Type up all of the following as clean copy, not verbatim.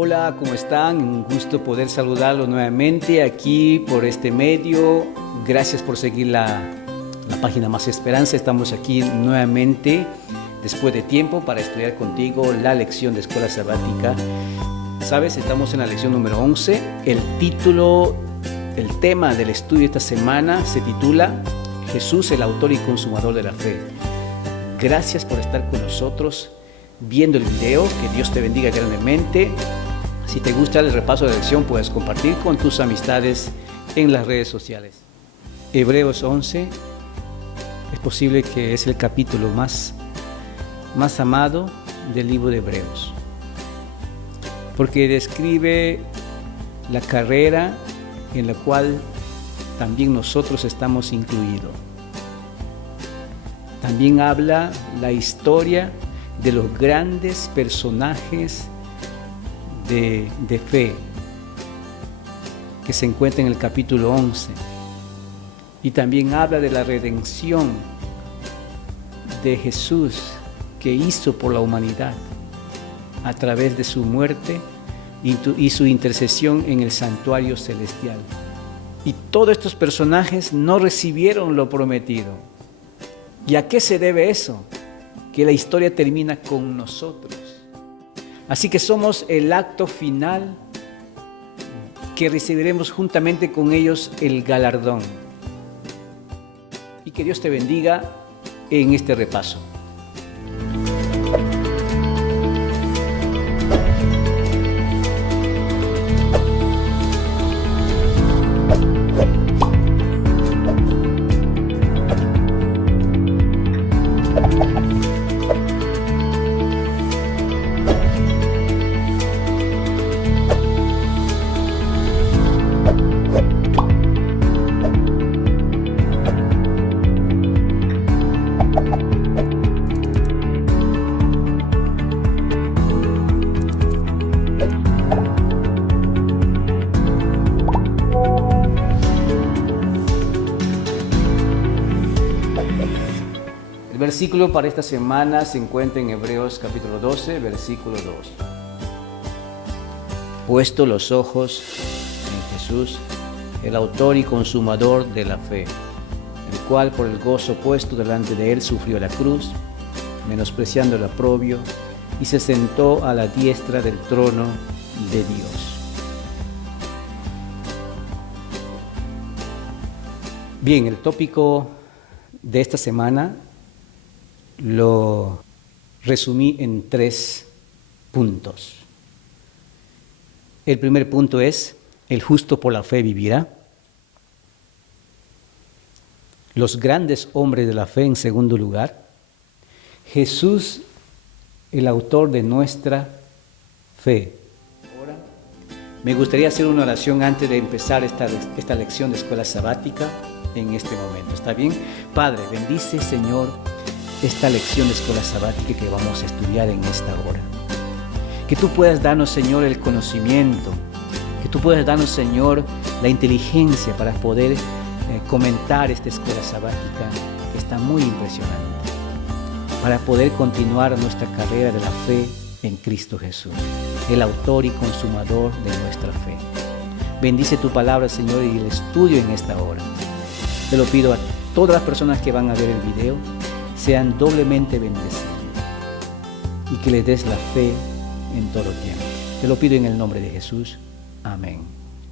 Hola, ¿cómo están? Un gusto poder saludarlos nuevamente aquí por este medio. Gracias por seguir la página Más Esperanza. Estamos aquí nuevamente después de tiempo para estudiar contigo la lección de Escuela Sabática. Sabes, estamos en la lección número 11. El tema del estudio de esta semana se titula Jesús, el autor y consumador de la fe. Gracias por estar con nosotros viendo el video. Que Dios te bendiga grandemente. Si te gusta el repaso de la lección, puedes compartir con tus amistades en las redes sociales. Hebreos 11 es posible que es el capítulo más amado del libro de Hebreos, porque describe la carrera en la cual también nosotros estamos incluidos. También habla la historia de los grandes personajes de fe que se encuentra en el capítulo 11, y también habla de la redención de Jesús que hizo por la humanidad a través de su muerte y su intercesión en el santuario celestial. Y todos estos personajes no recibieron lo prometido. ¿Y a qué se debe eso? Que la historia termina con nosotros. Así que somos el acto final que recibiremos juntamente con ellos el galardón. Y que Dios te bendiga en este repaso. El versículo para esta semana se encuentra en Hebreos capítulo 12, versículo 2. Puesto los ojos en Jesús, el autor y consumador de la fe, el cual por el gozo puesto delante de él sufrió la cruz, menospreciando el oprobio, y se sentó a la diestra del trono de Dios. Bien, el tópico de esta semana lo resumí en 3 puntos. El primer punto es: el justo por la fe vivirá. Los grandes hombres de la fe en segundo lugar. Jesús, el autor de nuestra fe. Ahora, me gustaría hacer una oración antes de empezar esta lección de Escuela Sabática en este momento. ¿Está bien? Padre, bendice, Señor, esta lección de Escuela Sabática que vamos a estudiar en esta hora. Que tú puedas darnos, Señor, el conocimiento, que tú puedas darnos, Señor, la inteligencia para poder comentar esta Escuela Sabática que está muy impresionante, para poder continuar nuestra carrera de la fe en Cristo Jesús, el autor y consumador de nuestra fe. Bendice tu palabra, Señor, y el estudio en esta hora. Te lo pido a todas las personas que van a ver el video, sean doblemente bendecidos y que les des la fe en todo tiempo. Te lo pido en el nombre de Jesús. Amén.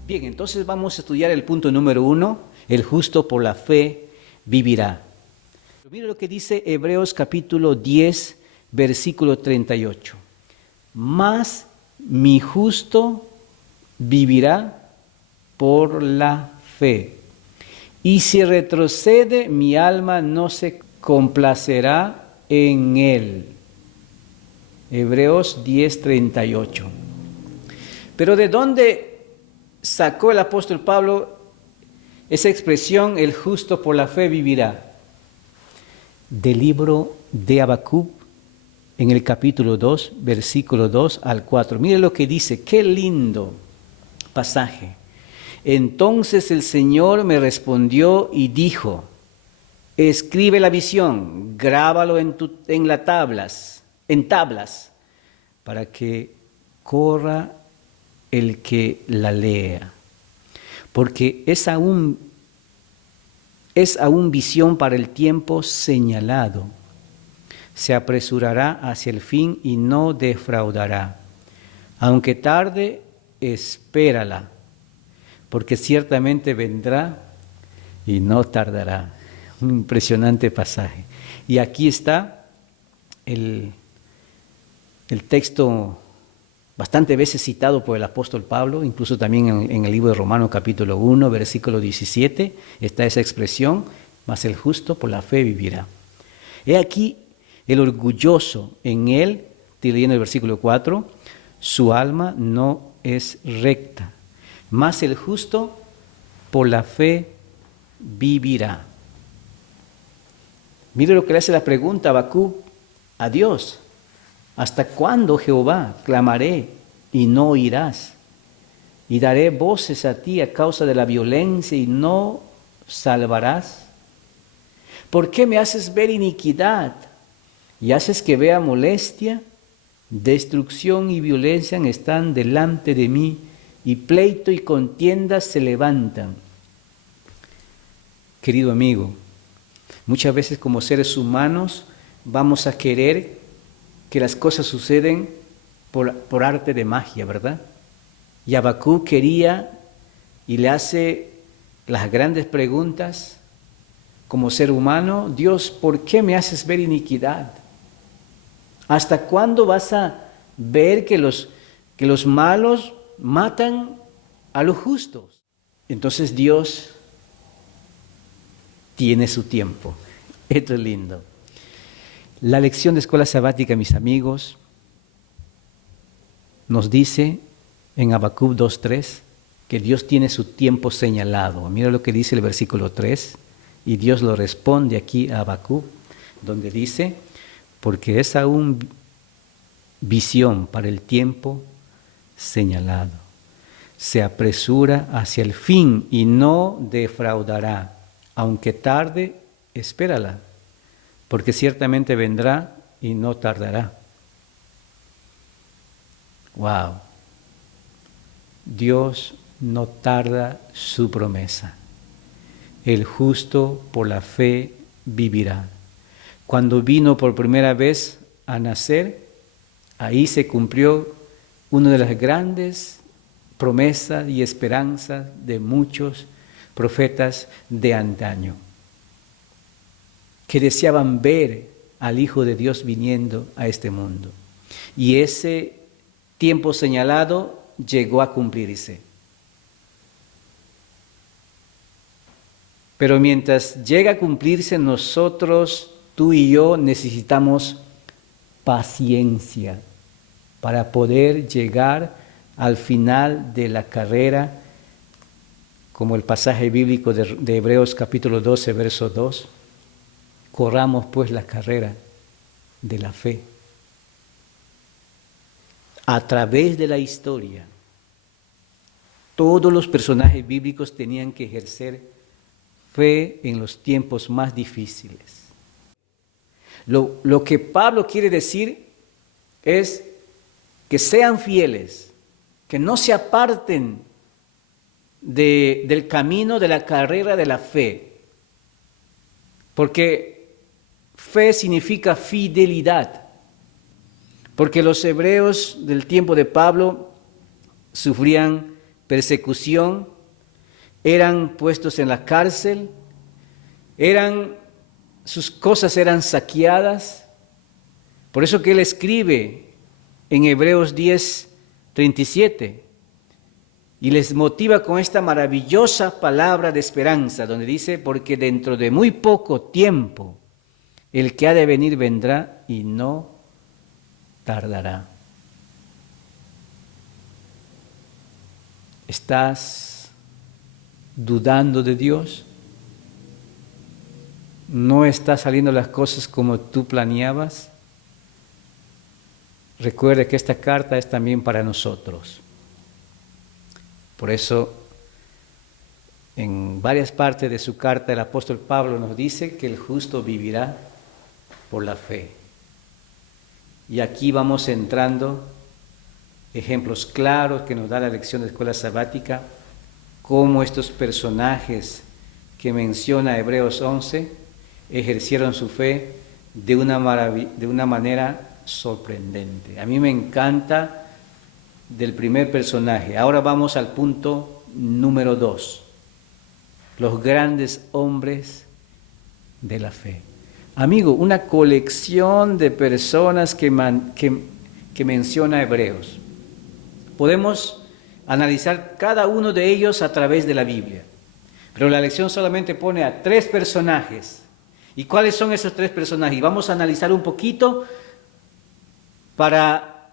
Bien, entonces vamos a estudiar el punto número 1. El justo por la fe vivirá. Mira lo que dice Hebreos capítulo 10, versículo 38. Mas mi justo vivirá por la fe. Y si retrocede, mi alma no se complacerá en él. Hebreos 10:38. Pero ¿de dónde sacó el apóstol Pablo esa expresión, el justo por la fe vivirá? Del libro de Habacuc, en el capítulo 2, versículo 2 al 4. Mire lo que dice, qué lindo pasaje. Entonces el Señor me respondió y dijo: escribe la visión, grábalo en tablas, para que corra el que la lea, porque es aún visión para el tiempo señalado. Se apresurará hacia el fin y no defraudará. Aunque tarde, espérala, porque ciertamente vendrá y no tardará. Un impresionante pasaje. Y aquí está el texto bastante veces citado por el apóstol Pablo, incluso también en el libro de Romanos capítulo 1, versículo 17, está esa expresión, mas el justo por la fe vivirá. He aquí el orgulloso en él, estoy leyendo el versículo 4, su alma no es recta, mas el justo por la fe vivirá. Mire lo que le hace la pregunta a Habacuc a Dios. ¿Hasta cuándo, Jehová, clamaré y no oirás? Y daré voces a ti a causa de la violencia y no salvarás. ¿Por qué me haces ver iniquidad y haces que vea molestia? Destrucción y violencia están delante de mí, y pleito y contiendas se levantan. Querido amigo, muchas veces como seres humanos vamos a querer que las cosas suceden por arte de magia, ¿verdad? Y Habacuc quería y le hace las grandes preguntas como ser humano: Dios, ¿por qué me haces ver iniquidad? ¿Hasta cuándo vas a ver que los malos matan a los justos? Entonces Dios tiene su tiempo. Esto es lindo. La lección de escuela sabática, mis amigos, nos dice en Habacuc 2:3 que Dios tiene su tiempo señalado. Mira lo que dice el versículo 3, y Dios lo responde aquí a Habacuc, donde dice: porque es aún visión para el tiempo señalado. Se apresura hacia el fin y no defraudará. Aunque tarde, espérala, porque ciertamente vendrá y no tardará. Wow. Dios no tarda su promesa. El justo por la fe vivirá. Cuando vino por primera vez a nacer, ahí se cumplió una de las grandes promesas y esperanzas de muchos profetas de antaño, que deseaban ver al Hijo de Dios viniendo a este mundo. Y ese tiempo señalado llegó a cumplirse. Pero mientras llega a cumplirse, nosotros, tú y yo, necesitamos paciencia para poder llegar al final de la carrera, como el pasaje bíblico de Hebreos capítulo 12, verso 2. Corramos pues la carrera de la fe. A través de la historia, todos los personajes bíblicos tenían que ejercer fe en los tiempos más difíciles. Lo que Pablo quiere decir es que sean fieles, que no se aparten del camino de la carrera de la fe, porque fe significa fidelidad, porque los hebreos del tiempo de Pablo sufrían persecución, eran puestos en la cárcel, sus cosas eran saqueadas. Por eso que él escribe en Hebreos 10:37 y les motiva con esta maravillosa palabra de esperanza, donde dice: porque dentro de muy poco tiempo el que ha de venir vendrá y no tardará. ¿Estás dudando de Dios? ¿No están saliendo las cosas como tú planeabas? Recuerde que esta carta es también para nosotros. Por eso, en varias partes de su carta, el apóstol Pablo nos dice que el justo vivirá por la fe. Y aquí vamos entrando ejemplos claros que nos da la lección de escuela sabática, cómo estos personajes que menciona Hebreos 11 ejercieron su fe de una manera sorprendente. A mí me encanta del primer personaje. Ahora vamos al punto número 2. Los grandes hombres de la fe. Amigo, una colección de personas que menciona Hebreos. Podemos analizar cada uno de ellos a través de la Biblia, pero la lección solamente pone a 3 personajes. ¿Y cuáles son esos 3 personajes? Y vamos a analizar un poquito para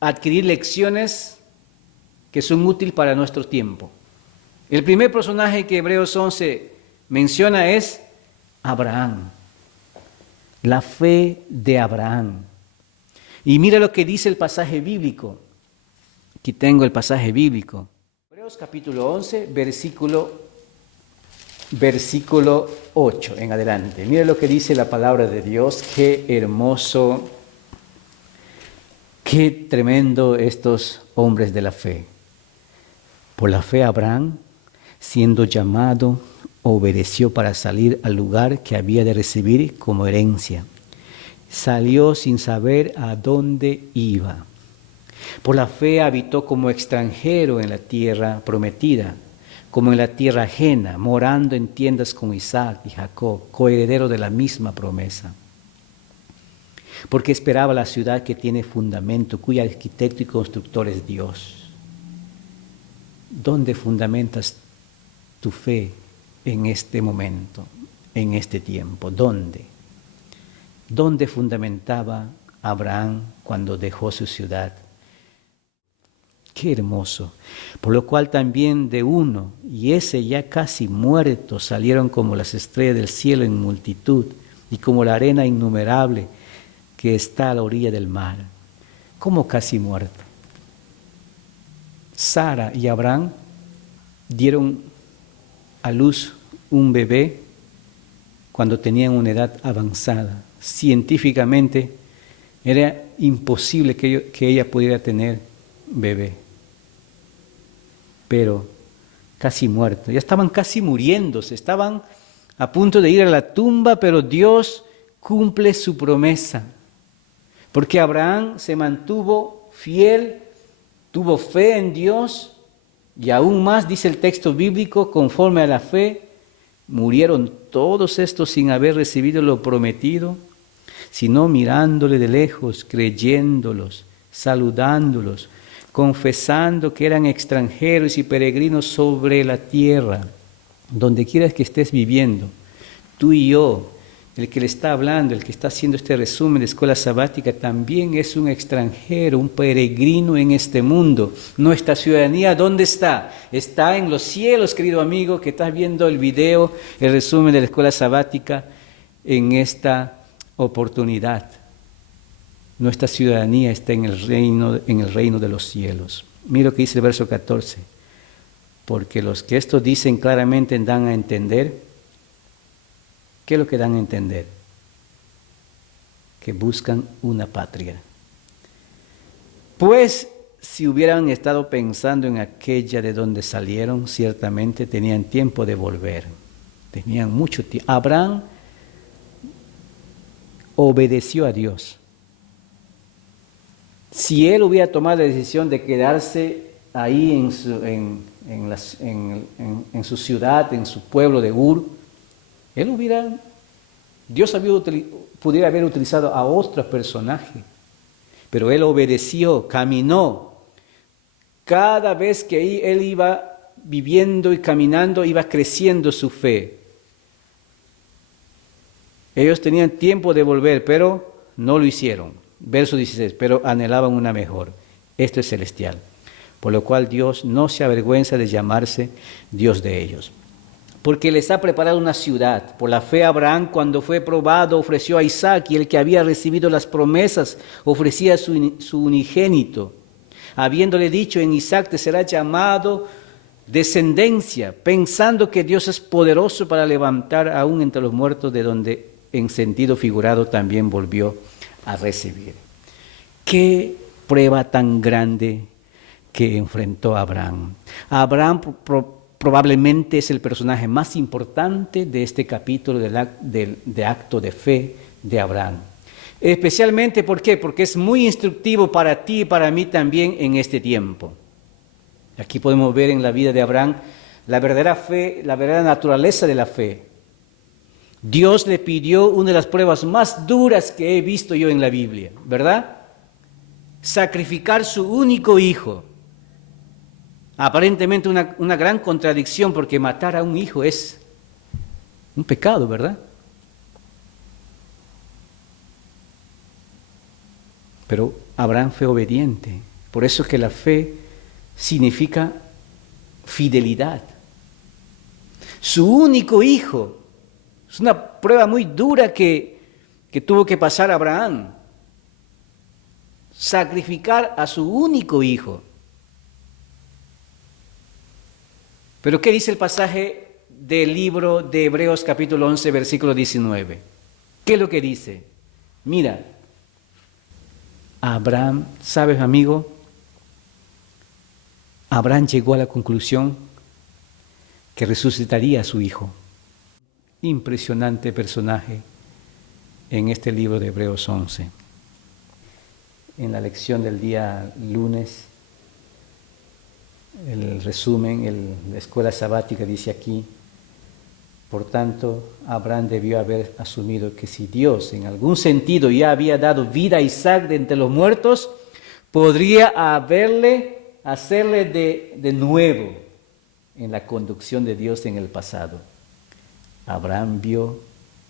adquirir lecciones que son útiles para nuestro tiempo. El primer personaje que Hebreos 11 menciona es Abraham, la fe de Abraham. Y mira lo que dice el pasaje bíblico. Aquí tengo el pasaje bíblico. Hebreos capítulo 11, versículo 8 en adelante. Mira lo que dice la palabra de Dios. Qué hermoso, qué tremendo estos hombres de la fe. Por la fe Abraham, siendo llamado, obedeció para salir al lugar que había de recibir como herencia. Salió sin saber a dónde iba. Por la fe habitó como extranjero en la tierra prometida, como en la tierra ajena, morando en tiendas con Isaac y Jacob, coheredero de la misma promesa. Porque esperaba la ciudad que tiene fundamento, cuyo arquitecto y constructor es Dios. ¿Dónde fundamentas tu fe en este momento, en este tiempo? ¿Dónde? ¿Dónde fundamentaba Abraham cuando dejó su ciudad? Qué hermoso. Por lo cual también de uno, y ese ya casi muerto, salieron como las estrellas del cielo en multitud, y como la arena innumerable que está a la orilla del mar. ¿Cómo casi muerto? Sara y Abraham dieron a luz un bebé cuando tenían una edad avanzada. Científicamente era imposible que ella pudiera tener bebé, pero casi muerto, ya estaban casi muriéndose, estaban a punto de ir a la tumba, pero Dios cumple su promesa, porque Abraham se mantuvo fiel, tuvo fe en Dios, y aún más, dice el texto bíblico, conforme a la fe, murieron todos estos sin haber recibido lo prometido, sino mirándole de lejos, creyéndolos, saludándolos, confesando que eran extranjeros y peregrinos sobre la tierra. Donde quieras que estés viviendo, tú y yo, el que le está hablando, el que está haciendo este resumen de escuela sabática, también es un extranjero, un peregrino en este mundo. Nuestra ciudadanía, ¿dónde está? Está en los cielos, querido amigo, que estás viendo el video, el resumen de la escuela sabática en esta oportunidad. Nuestra ciudadanía está en el reino de los cielos. Mira lo que dice el verso 14. Porque los que esto dicen claramente dan a entender. ¿Qué es lo que dan a entender? Que buscan una patria. Pues si hubieran estado pensando en aquella de donde salieron, ciertamente tenían tiempo de volver. Tenían mucho tiempo. Abraham obedeció a Dios. Si él hubiera tomado la decisión de quedarse ahí en su ciudad, en su pueblo de Ur, Dios pudiera haber utilizado a otro personaje, pero él obedeció, caminó. Cada vez que él iba viviendo y caminando, iba creciendo su fe. Ellos tenían tiempo de volver, pero no lo hicieron. Verso 16, pero anhelaban una mejor. Esto es celestial. Por lo cual Dios no se avergüenza de llamarse Dios de ellos. Porque les ha preparado una ciudad. Por la fe Abraham, cuando fue probado, ofreció a Isaac, y el que había recibido las promesas ofrecía su unigénito, habiéndole dicho: en Isaac te será llamado descendencia, pensando que Dios es poderoso para levantar aún entre los muertos, de donde en sentido figurado también volvió a recibir. Qué prueba tan grande que enfrentó Abraham. Abraham probablemente es el personaje más importante de este capítulo de acto de fe de Abraham. Especialmente, ¿por qué? Porque es muy instructivo para ti y para mí también en este tiempo. Aquí podemos ver en la vida de Abraham la verdadera fe, la verdadera naturaleza de la fe. Dios le pidió una de las pruebas más duras que he visto yo en la Biblia, ¿verdad? Sacrificar su único hijo. Aparentemente una gran contradicción, porque matar a un hijo es un pecado, ¿verdad? Pero Abraham fue obediente. Por eso es que la fe significa fidelidad. Su único hijo. Es una prueba muy dura que tuvo que pasar Abraham. Sacrificar a su único hijo. Pero ¿qué dice el pasaje del libro de Hebreos capítulo 11, versículo 19? ¿Qué es lo que dice? Mira, Abraham, ¿sabes, amigo? Abraham llegó a la conclusión que resucitaría a su hijo. Impresionante personaje en este libro de Hebreos 11. En la lección del día lunes, el resumen, la escuela sabática dice aquí: por tanto, Abraham debió haber asumido que si Dios en algún sentido ya había dado vida a Isaac de entre los muertos, podría hacerle de nuevo en la conducción de Dios en el pasado. Abraham vio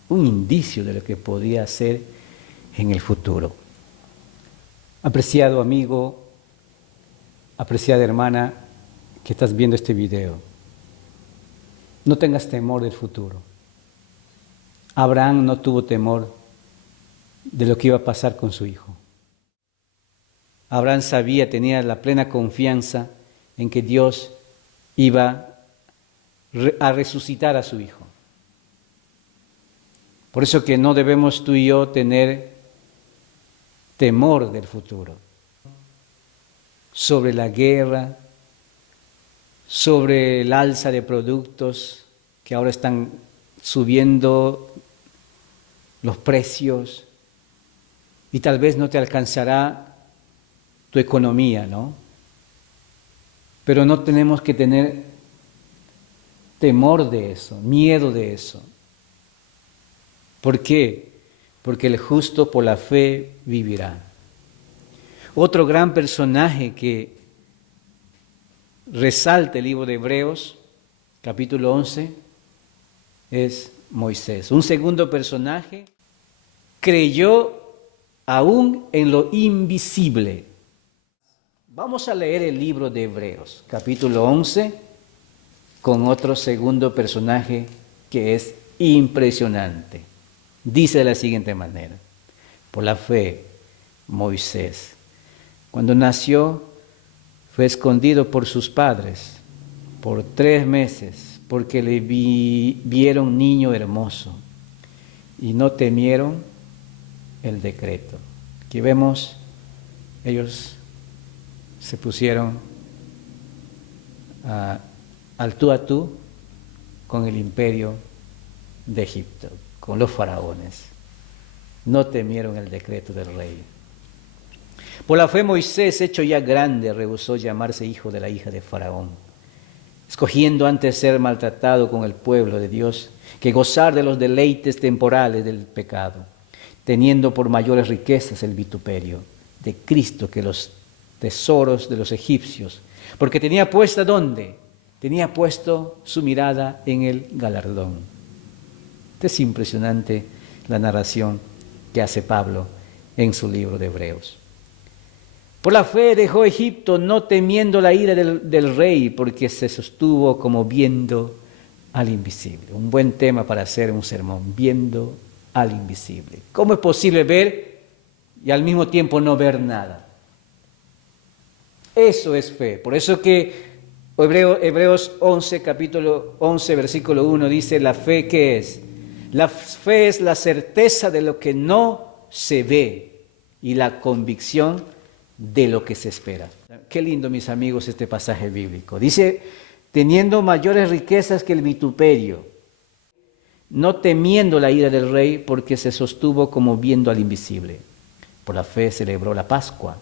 un indicio de lo que podría hacer en el futuro. Apreciado amigo, apreciada hermana que estás viendo este video, no tengas temor del futuro. Abraham no tuvo temor de lo que iba a pasar con su hijo. Abraham tenía la plena confianza en que Dios iba a resucitar a su hijo. Por eso que no debemos tú y yo tener temor del futuro. Sobre la guerra, sobre el alza de productos que ahora están subiendo los precios y tal vez no te alcanzará tu economía, ¿no? Pero no tenemos que tener temor de eso, miedo de eso. ¿Por qué? Porque el justo por la fe vivirá. Otro gran personaje que resalta el libro de Hebreos, capítulo 11, es Moisés. Un segundo personaje creyó aún en lo invisible. Vamos a leer el libro de Hebreos, capítulo 11, con otro segundo personaje que es impresionante. Dice de la siguiente manera: por la fe, Moisés, cuando nació, fue escondido por sus padres por 3 meses, porque le vieron niño hermoso y no temieron el decreto. Aquí vemos, ellos se pusieron al tú a tú con el imperio de Egipto, con los faraones. No temieron el decreto del rey. Por la fe Moisés, hecho ya grande, rehusó llamarse hijo de la hija de Faraón, escogiendo antes ser maltratado con el pueblo de Dios que gozar de los deleites temporales del pecado, teniendo por mayores riquezas el vituperio de Cristo que los tesoros de los egipcios, porque tenía puesta ¿dónde? Tenía puesto su mirada en el galardón. Es impresionante la narración que hace Pablo en su libro de Hebreos. Por la fe dejó Egipto, no temiendo la ira del rey, porque se sostuvo como viendo al invisible. Un buen tema para hacer un sermón, viendo al invisible. ¿Cómo es posible ver y al mismo tiempo no ver nada? Eso es fe. Por eso que Hebreos 11, capítulo 11, versículo 1 dice: la fe, ¿qué es? La fe es la certeza de lo que no se ve y la convicción de lo que se espera. Qué lindo, mis amigos, este pasaje bíblico. Dice, teniendo mayores riquezas que el vituperio, no temiendo la ira del rey, porque se sostuvo como viendo al invisible. Por la fe celebró la Pascua,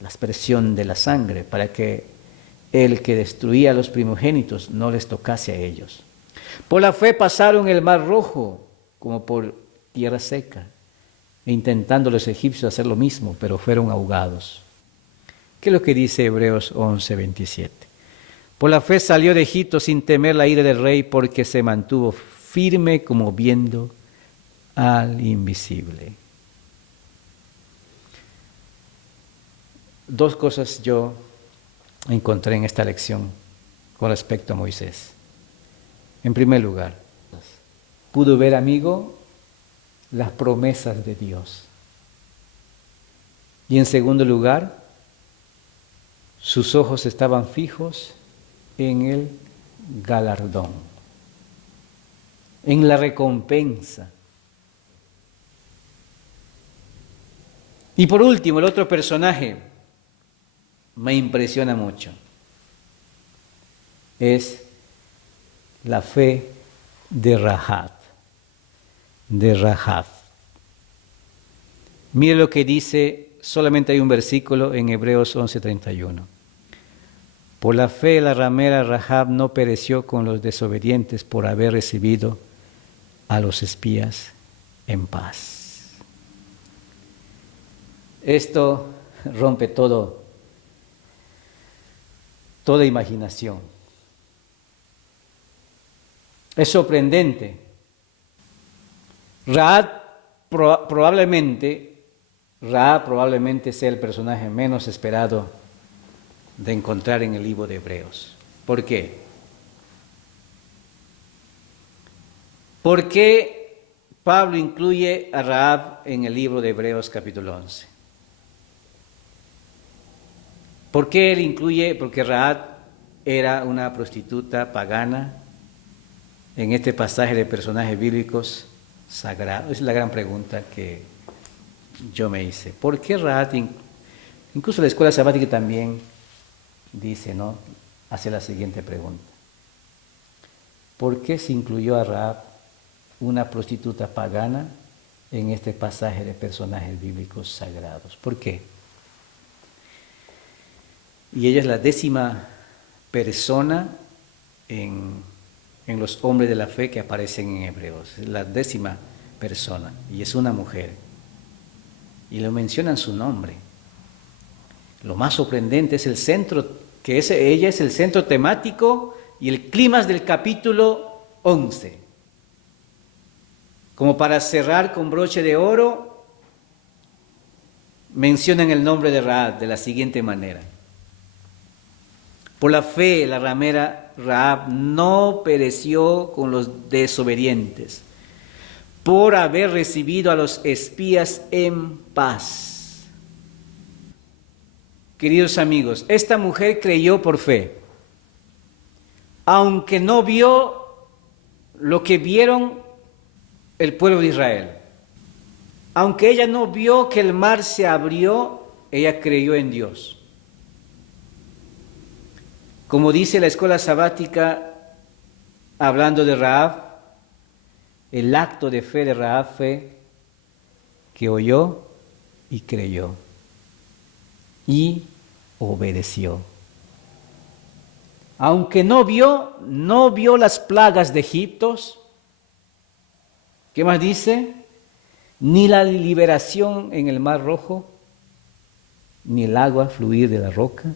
la aspersión de la sangre, para que el que destruía a los primogénitos no les tocase a ellos. Por la fe pasaron el mar Rojo, como por tierra seca, intentando los egipcios hacer lo mismo, pero fueron ahogados. ¿Qué es lo que dice Hebreos 11:27? Por la fe salió de Egipto sin temer la ira del rey, porque se mantuvo firme como viendo al invisible. Dos cosas yo encontré en esta lección con respecto a Moisés. En primer lugar, pudo ver, amigo, las promesas de Dios. Y en segundo lugar, sus ojos estaban fijos en el galardón, en la recompensa. Y por último, el otro personaje me impresiona mucho. Es la fe de Rahab. Mire lo que dice, solamente hay un versículo en Hebreos 11:31. Por la fe la ramera Rahab no pereció con los desobedientes por haber recibido a los espías en paz. Esto rompe toda imaginación. Es sorprendente. Rahab probablemente sea el personaje menos esperado de encontrar en el libro de Hebreos. ¿Por qué? ¿Por qué Pablo incluye a Rahab en el libro de Hebreos capítulo 11? ¿Por qué él incluye? Porque Rahab era una prostituta pagana en este pasaje de personajes bíblicos sagrados. Es la gran pregunta que yo me hice. ¿Por qué Rahab? Incluso la escuela sabática también dice, ¿no? Hace la siguiente pregunta. ¿Por qué se incluyó a Rahab, una prostituta pagana, en este pasaje de personajes bíblicos sagrados? ¿Por qué? Y ella es la 10ª persona en los hombres de la fe que aparecen en Hebreos. Es la 10ª persona y es una mujer. Y lo mencionan su nombre. Lo más sorprendente es el centro, ella es el centro temático y el clímax del capítulo 11. Como para cerrar con broche de oro, mencionan el nombre de Rahab de la siguiente manera. Por la fe, la ramera Rahab no pereció con los desobedientes, por haber recibido a los espías en paz. Queridos amigos, esta mujer creyó por fe, aunque no vio lo que vieron el pueblo de Israel. Aunque ella no vio que el mar se abrió, ella creyó en Dios. Como dice la escuela sabática, hablando de Rahab, el acto de fe de Rahab fue que oyó y creyó y obedeció. Aunque no vio las plagas de Egipto. ¿Qué más dice? Ni la liberación en el Mar Rojo, ni el agua fluir de la roca,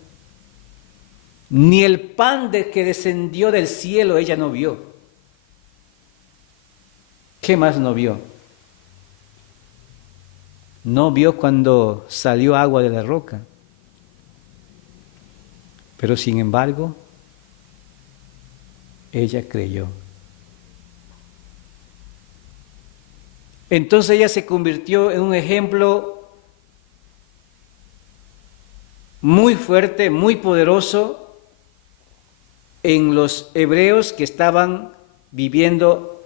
ni el pan que descendió del cielo, ella no vio. ¿Qué más no vio? No vio cuando salió agua de la roca. Pero sin embargo, ella creyó. Entonces ella se convirtió en un ejemplo muy fuerte, muy poderoso en los hebreos que estaban viviendo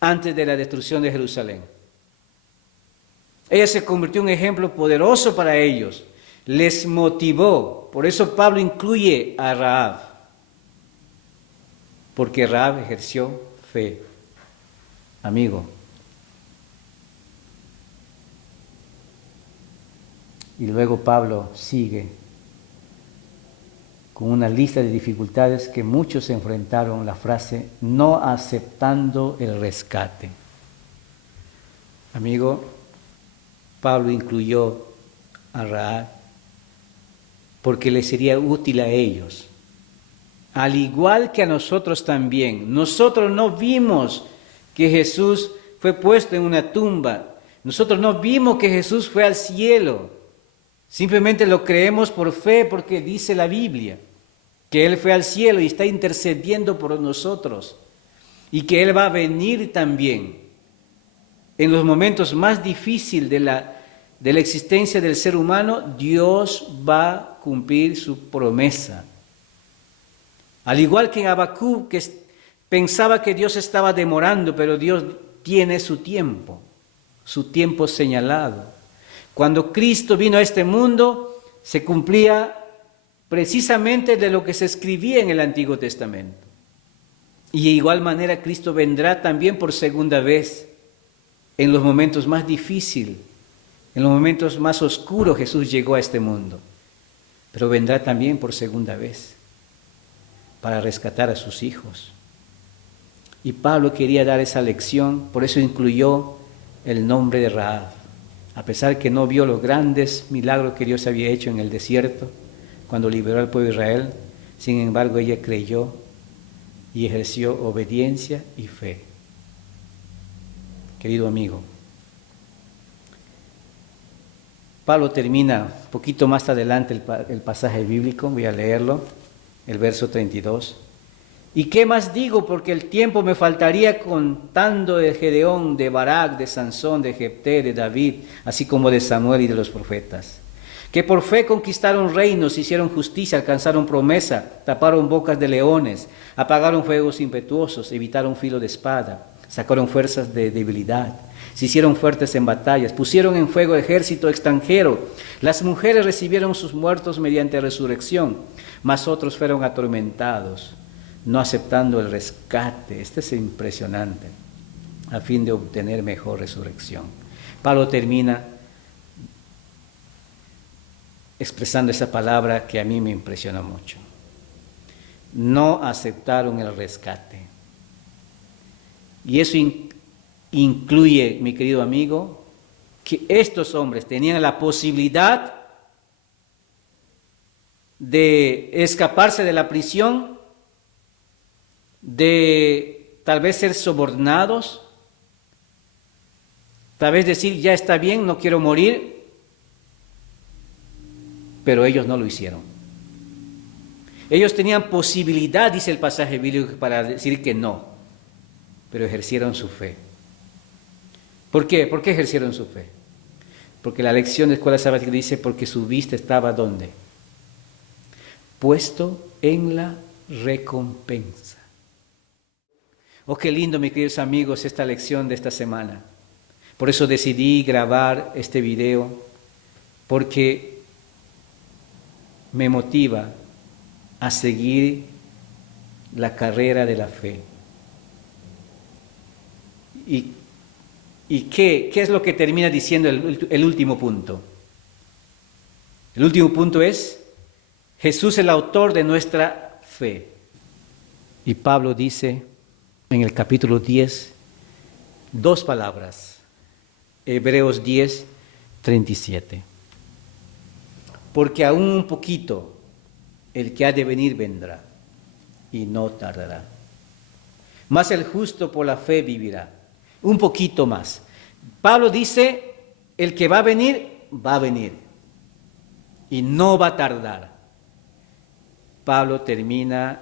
antes de la destrucción de Jerusalén. Ella se convirtió en un ejemplo poderoso para ellos. les motivó. Por eso Pablo incluye a Rahab, porque Rahab ejerció fe. Amigo, y luego Pablo sigue con una lista de dificultades que muchos enfrentaron, la frase, no aceptando el rescate. Amigo, Pablo incluyó a Rahab porque le sería útil a ellos, al igual que a nosotros también. Nosotros no vimos que Jesús fue puesto en una tumba, nosotros no vimos que Jesús fue al cielo, simplemente lo creemos por fe porque dice la Biblia que Él fue al cielo y está intercediendo por nosotros y que Él va a venir también en los momentos más difíciles de la existencia del ser humano. Dios va a cumplir su promesa. Al igual que en Habacuc, que pensaba que Dios estaba demorando, pero Dios tiene su tiempo señalado. Cuando Cristo vino a este mundo, se cumplía precisamente de lo que se escribía en el Antiguo Testamento. Y de igual manera Cristo vendrá también por segunda vez. En los momentos más difíciles, en los momentos más oscuros, Jesús llegó a este mundo. Pero vendrá también por segunda vez para rescatar a sus hijos. Y Pablo quería dar esa lección, por eso incluyó el nombre de Rahab. A pesar que no vio los grandes milagros que Dios había hecho en el desierto, cuando liberó al pueblo de Israel, sin embargo ella creyó y ejerció obediencia y fe. Querido amigo, Pablo termina un poquito más adelante el pasaje bíblico, voy a leerlo, el verso 32. ¿Y qué más digo? Porque el tiempo me faltaría contando de Gedeón, de Barak, de Sansón, de Jefté, de David, así como de Samuel y de los profetas, que por fe conquistaron reinos, hicieron justicia, alcanzaron promesa, taparon bocas de leones, apagaron fuegos impetuosos, evitaron filo de espada, sacaron fuerzas de debilidad, se hicieron fuertes en batallas, pusieron en fuego ejército extranjero. Las mujeres recibieron sus muertos mediante resurrección, mas otros fueron atormentados, no aceptando el rescate. Este es impresionante, a fin de obtener mejor resurrección. Pablo termina expresando esa palabra que a mí me impresionó mucho. No aceptaron el rescate. Y eso incluye, mi querido amigo, que estos hombres tenían la posibilidad de escaparse de la prisión, de tal vez ser sobornados, tal vez decir, ya está bien, no quiero morir, pero ellos no lo hicieron. Ellos tenían posibilidad, dice el pasaje bíblico, para decir que no, pero ejercieron su fe. ¿Por qué? ¿Por qué ejercieron su fe? Porque la lección de escuela sabática dice, porque su vista estaba ¿dónde? Puesto en la recompensa. Oh, qué lindo, mis queridos amigos, esta lección de esta semana. Por eso decidí grabar este video, porque me motiva a seguir la carrera de la fe. ¿Y qué es lo que termina diciendo el último punto? El último punto es, Jesús es el autor de nuestra fe. Y Pablo dice en el capítulo 10, dos palabras, Hebreos 10, 37. Porque aún un poquito el que ha de venir vendrá y no tardará. Mas el justo por la fe vivirá. Un poquito más. Pablo dice, el que va a venir y no va a tardar. Pablo termina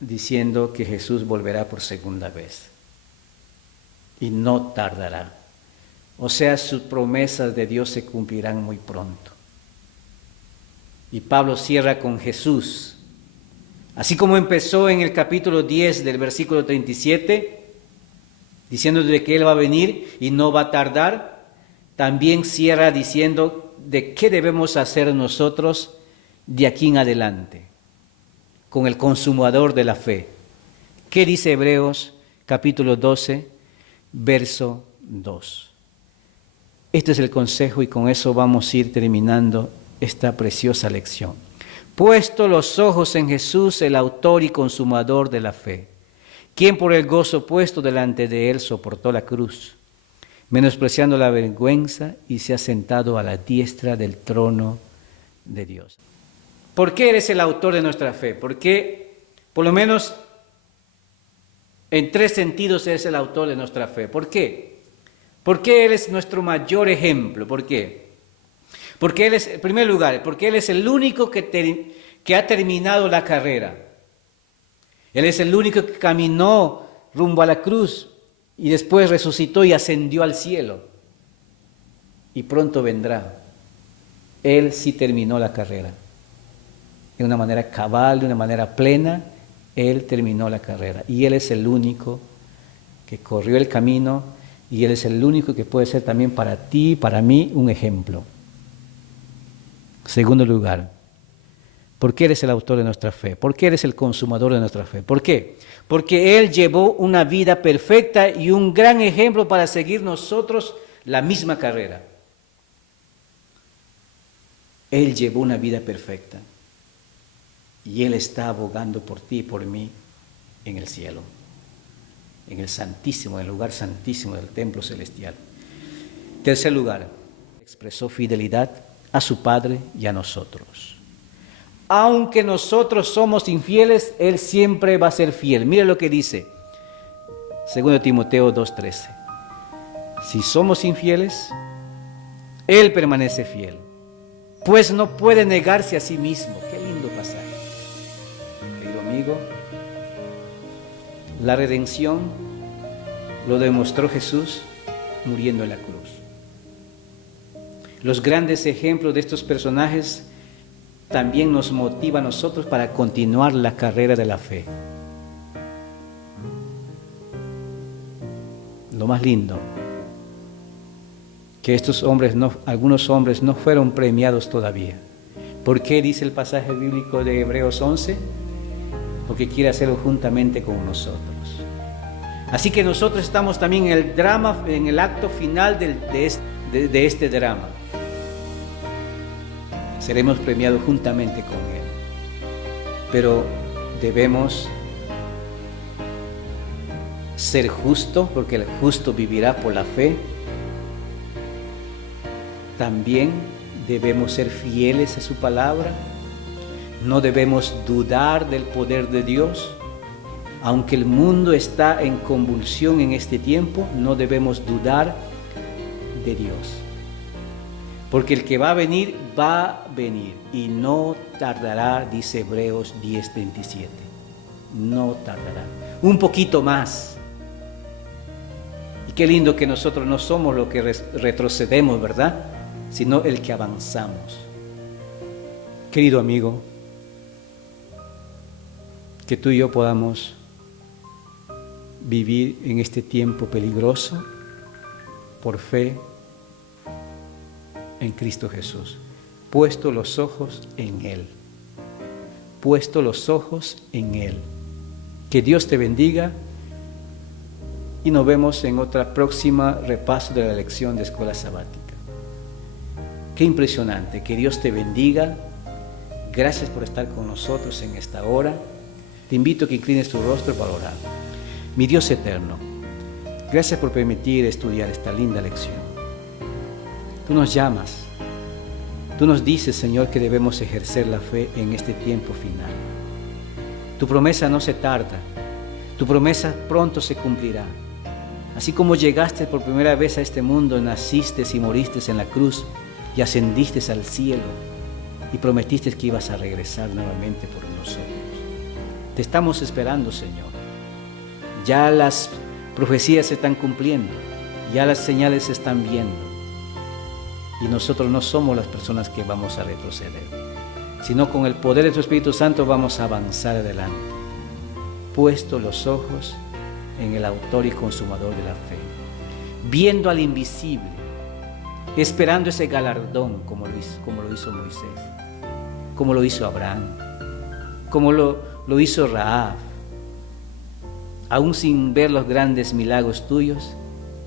diciendo que Jesús volverá por segunda vez y no tardará. O sea, sus promesas de Dios se cumplirán muy pronto. Y Pablo cierra con Jesús. Así como empezó en el capítulo 10 del versículo 37, diciendo de que Él va a venir y no va a tardar, también cierra diciendo de qué debemos hacer nosotros de aquí en adelante con el consumador de la fe. ¿Qué dice Hebreos capítulo 12, verso 2? Este es el consejo y con eso vamos a ir terminando esta preciosa lección. Puesto los ojos en Jesús, el autor y consumador de la fe, quien por el gozo puesto delante de él soportó la cruz, menospreciando la vergüenza, y se ha sentado a la diestra del trono de Dios. ¿Por qué eres el autor de nuestra fe? Porque, por lo menos en 3 sentidos, eres el autor de nuestra fe. ¿Por qué? Porque Él es nuestro mayor ejemplo. ¿Por qué? Porque Él es, en primer lugar, porque Él es el único que ha terminado la carrera. Él es el único que caminó rumbo a la cruz y después resucitó y ascendió al cielo. Y pronto vendrá. Él sí terminó la carrera. De una manera cabal, de una manera plena, Él terminó la carrera. Y Él es el único que corrió el camino y Él es el único que puede ser también para ti, para mí, un ejemplo. Segundo lugar, ¿por qué eres el autor de nuestra fe? ¿Por qué eres el consumador de nuestra fe? ¿Por qué? Porque Él llevó una vida perfecta y un gran ejemplo para seguir nosotros la misma carrera. Él llevó una vida perfecta y Él está abogando por ti y por mí en el cielo, en el santísimo, en el lugar santísimo del templo celestial. Tercer lugar, expresó fidelidad a su Padre y a nosotros. Aunque nosotros somos infieles, Él siempre va a ser fiel. Mire lo que dice 2 Timoteo 2:13. Si somos infieles, Él permanece fiel, pues no puede negarse a sí mismo. Qué lindo pasaje. Querido amigo, la redención lo demostró Jesús muriendo en la cruz. Los grandes ejemplos de estos personajes también nos motiva a nosotros para continuar la carrera de la fe. Lo más lindo, que estos hombres, algunos hombres no fueron premiados todavía. ¿Por qué dice el pasaje bíblico de Hebreos 11? Porque quiere hacerlo juntamente con nosotros. Así que nosotros estamos también en el drama, en el acto final de este drama. Seremos premiados juntamente con Él. Pero debemos ser justos, porque el justo vivirá por la fe. También debemos ser fieles a su palabra. No debemos dudar del poder de Dios. Aunque el mundo está en convulsión en este tiempo, no debemos dudar de Dios. Porque el que va a venir y no tardará, dice Hebreos 10:27. No tardará. Un poquito más. Y qué lindo que nosotros no somos los que retrocedemos, ¿verdad? Sino el que avanzamos. Querido amigo, que tú y yo podamos vivir en este tiempo peligroso por fe en Cristo Jesús, puesto los ojos en Él, puesto los ojos en Él. Que Dios te bendiga y nos vemos en otra próxima repaso de la lección de Escuela Sabática. Qué impresionante, que Dios te bendiga. Gracias por estar con nosotros en esta hora. Te invito a que inclines tu rostro para orar. Mi Dios eterno, gracias por permitir estudiar esta linda lección. Tú nos llamas, tú nos dices, Señor, que debemos ejercer la fe en este tiempo final. Tu promesa no se tarda, tu promesa pronto se cumplirá. Así como llegaste por primera vez a este mundo, naciste y moriste en la cruz y ascendiste al cielo y prometiste que ibas a regresar nuevamente por nosotros. Te estamos esperando, Señor. Ya las profecías se están cumpliendo, ya las señales se están viendo. Y nosotros no somos las personas que vamos a retroceder, sino con el poder de tu Espíritu Santo vamos a avanzar adelante, puesto los ojos en el autor y consumador de la fe, viendo al invisible, esperando ese galardón como lo hizo Moisés, como lo hizo Abraham, como lo hizo Rahab. Aún sin ver los grandes milagros tuyos,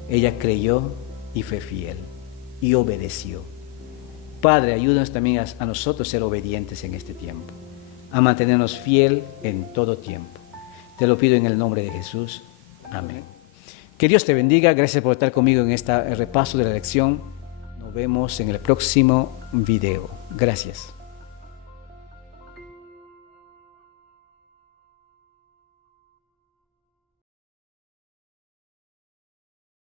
ella creyó y fue fiel y obedeció. Padre, ayúdanos también a nosotros a ser obedientes en este tiempo, a mantenernos fiel en todo tiempo. Te lo pido en el nombre de Jesús. Amén. Que Dios te bendiga. Gracias por estar conmigo en este repaso de la lección. Nos vemos en el próximo video. Gracias.